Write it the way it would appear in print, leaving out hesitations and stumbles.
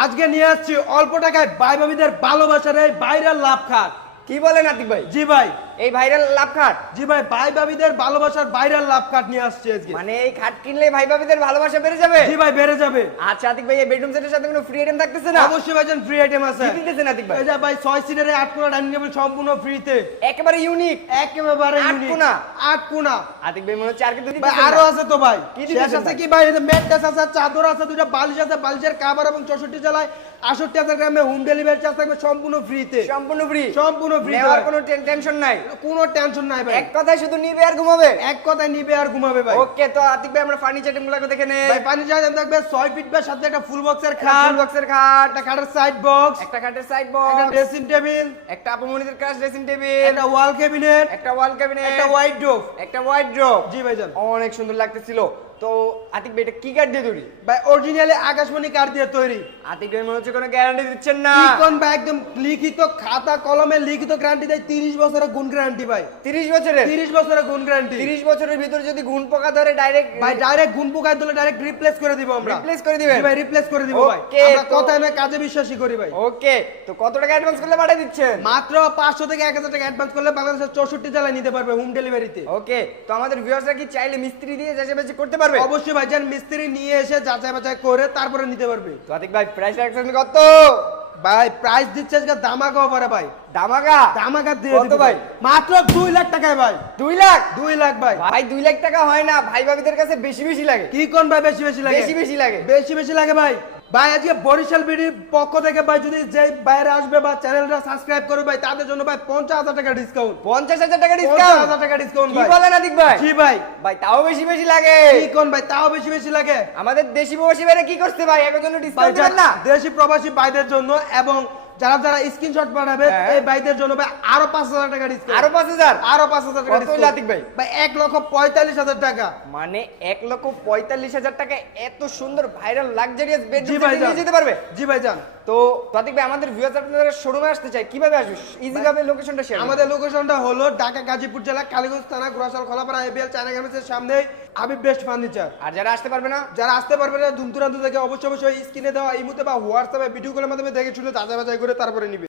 আজকে নিয়ে আসছি অল্প টাকায় ভাই ভাবিদের ভালোবাসার এই ভাইরাল লাভ খাট। কি বলেন আতিক ভাই? জি ভাই, এই ভাইরাল লাভ খাট? জি ভাই, ভাই ভাবিদের ভালোবাসার ভাইরাল লাভ খাট নিয়ে আসছি আজকে। মানে এই খাট কিনলে ভাই ভাবিদের ভালোবাসা বেড়ে যাবে? জি ভাই, বেড়ে যাবে। আচ্ছা আতিক ভাই, এই বেডরুম সেটের সাথে কোনো ফ্রি আইটেম থাকতেছে না? অবশ্যই ভাইজান, ফ্রি আইটেম আছে। কি দিতেছেন আতিক ভাই? এই যে ভাই 6 সিটারের 8 কোণা ডাইনিং টেবিল সম্পূর্ণ ফ্রিতে। একেবারে ইউনিক। একেবারে 8 ইউনিক। কোণা? 8 কোণা। আতিক ভাই মনে হচ্ছে আর কিছু ভাই দিতেছেন? আরো আছে তো ভাই। কি শেষ দিতেছেন আছে ভাই? কি ভাই, এই যে ম্যাট্রেস আছে, চাদর আছে, দুটো বালিশ আছে, বালিশের কভার এবং 64 জেলায় 68,000 গ্রামে হোম ডেলিভারি চার্জ থাকবে সম্পূর্ণ ফ্রিতে। সম্পূর্ণ ফ্রি? সম্পূর্ণ ফ্রি। নেওয়ার কোনো টেনশন নাই? কোনো টেনশন নাই ভাই। এক কথায় শুধু নিবে আর ঘুমাবে? এক কথায় নিবে আর ঘুমাবে ভাই। ওকে, তো আতিক ভাই আমরা ফার্নিচার আইটেমগুলো দেখে নেই। ভাই পানি চার্জ থাকবে 6 ফিট বাই সাথে একটা ফুল বক্সের একটা খাট, ফুল বক্সের খাট, একটা খাটের সাইড বক্স, একটা খাটের সাইড একটা বক্স, ড্রেসিং টেবিল, একটা আপমনিদের ক্রাশ ড্রেসিং টেবিল, একটা ওয়াল ক্যাবিনেট, একটা ওয়াল ক্যাবিনেট, একটা ওয়াইড ডোর। একটা ওয়াইড্রোব। জি ভাইজান। অনেক সুন্দর লাগতেছিল। তো আতিক ভাই এটা কি কাঠ দিয়ে তৈরি? ভাই অরিজিনালি আকাশমণি কাঠ দিয়ে তৈরি। আতিক ভাই মনে হচ্ছে কোনো গ্যারান্টি দিচ্ছেন না? কি কোন ভাই, একদম লিখিত খাতা কলমে লিখিত গ্যারান্টি দেয়। 30 বছরের গুণ গ্যারান্টি ভাই। 30 বছরের? 30 বছরের গুণ গ্যারান্টি। 30 বছরের ভিতর যদি ঘুণ পোকা ধরে ডাইরেক্ট ভাই ডাইরেক্ট গুণ পোকায় দিলে ডাইরেক্ট রিপ্লেস করে দিব আমরা। রিপ্লেস করে দিবেন? জি ভাই, রিপ্লেস করে দিব ভাই। Okay, আমরা তো- কথায় না কাজে বিশ্বাসী করি ভাই। ওকে, তো কত টাকা অ্যাডভান্স করলে পাঠিয়ে দিচ্ছেন? মাত্র 500 থেকে 1000 টাকা অ্যাডভান্স করলে বাংলাদেশের 64 জেলায় নিতে পারবে হোম ডেলিভারিতে। ওকে, তো আমাদের ভিউয়ার্সরা কি চাইলে মিস্ত্রি দিয়ে যাচাই করতে পারবে? অবশ্যই ভাইজান, মিস্ত্রি নিয়ে এসে যাচাই বাছাই করে তারপরে নিতে পারবে। তো আতিক ভাই প্রাইস রাখছেন কত? ভাই প্রাইস দিচ্ছে আজকে দামাকা অফারে ভাই। দামাকা? দামাকা দিয়ে কত দিব ভাই? মাত্র 2 লাখ টাকায় ভাই। 2 লাখ? 2 লাখ ভাই। ভাই 2 লাখ টাকা হয় না, ভাই ভাবিদের কাছে বেশি বেশি লাগে। কি কোন ভাই বেশি বেশি লাগে? বেশি বেশি লাগে? বেশি বেশি লাগে ভাই। ভাই আজকে বরিশাল বিডির পক্ষ থেকে ভাই যদি যে বাইরে আসবে বা চ্যানেলটা সাবস্ক্রাইব করবে ভাই, তাদের জন্য ভাই 50,000 টাকা ডিসকাউন্ট। 50,000 টাকা ডিসকাউন্ট? 50,000 টাকা ডিসকাউন্ট কি ভাই। বলেন আতিক ভাই? জি ভাই। ভাই তাও বেশি বেশি লাগে? কি কোন ভাই, তাও বেশি বেশি লাগে। আমাদের দেশি প্রবাসী ভাইরা কি করতে ভাই, এর জন্য ভাই ডিসকাউন্ট দিবেন না? দেশি প্রবাসী ভাইদের জন্য এবং যারা যারা স্ক্রিনশট পাঠাবে হ্যাঁ। এই ভাইদের জন্য ভাই আরো 5,000 টাকা ডিসকাউন্ট। আরো 5,000? আরো 5,000 টাকা কত হইলো ডিসকাউন্ট আতিক ভাই? ভাই 1,45,000 টাকা। মানে 1,45,000 টাকা এত সুন্দর ভাইরাল লাক্সারিয়াস জি বেডরুম ভাই নিয়ে যেতে পারবে? জি ভাই যান। তো আতিক ভাই আমাদের ভিউয়ার্স আপনাদের শোরুমে আসতে চাই, কিভাবে আসবে? ইজি ভাবে লোকেশনটা শেয়ার আমাদের লোকেশনটা হলো ঢাকা গাজীপুর জেলা কালীগঞ্জ থানা গোরাশাল খোলাপাড়া এবিএল চায়না গার্মেন্টসের সামনে হাবিব বেস্ট ফার্নিচার। আর যারা আসতে পারবে না, যারা আসতে পারবে না দূর দূরান্ত থেকে অবশ্যই অবশ্যই স্ক্রিনে দেওয়া ইমুতে বা হোয়াটসঅ্যাপে ভিডিও কলের মাধ্যমে দেখে শুনে যাচাই বাছাই করে তারপরে নিবে।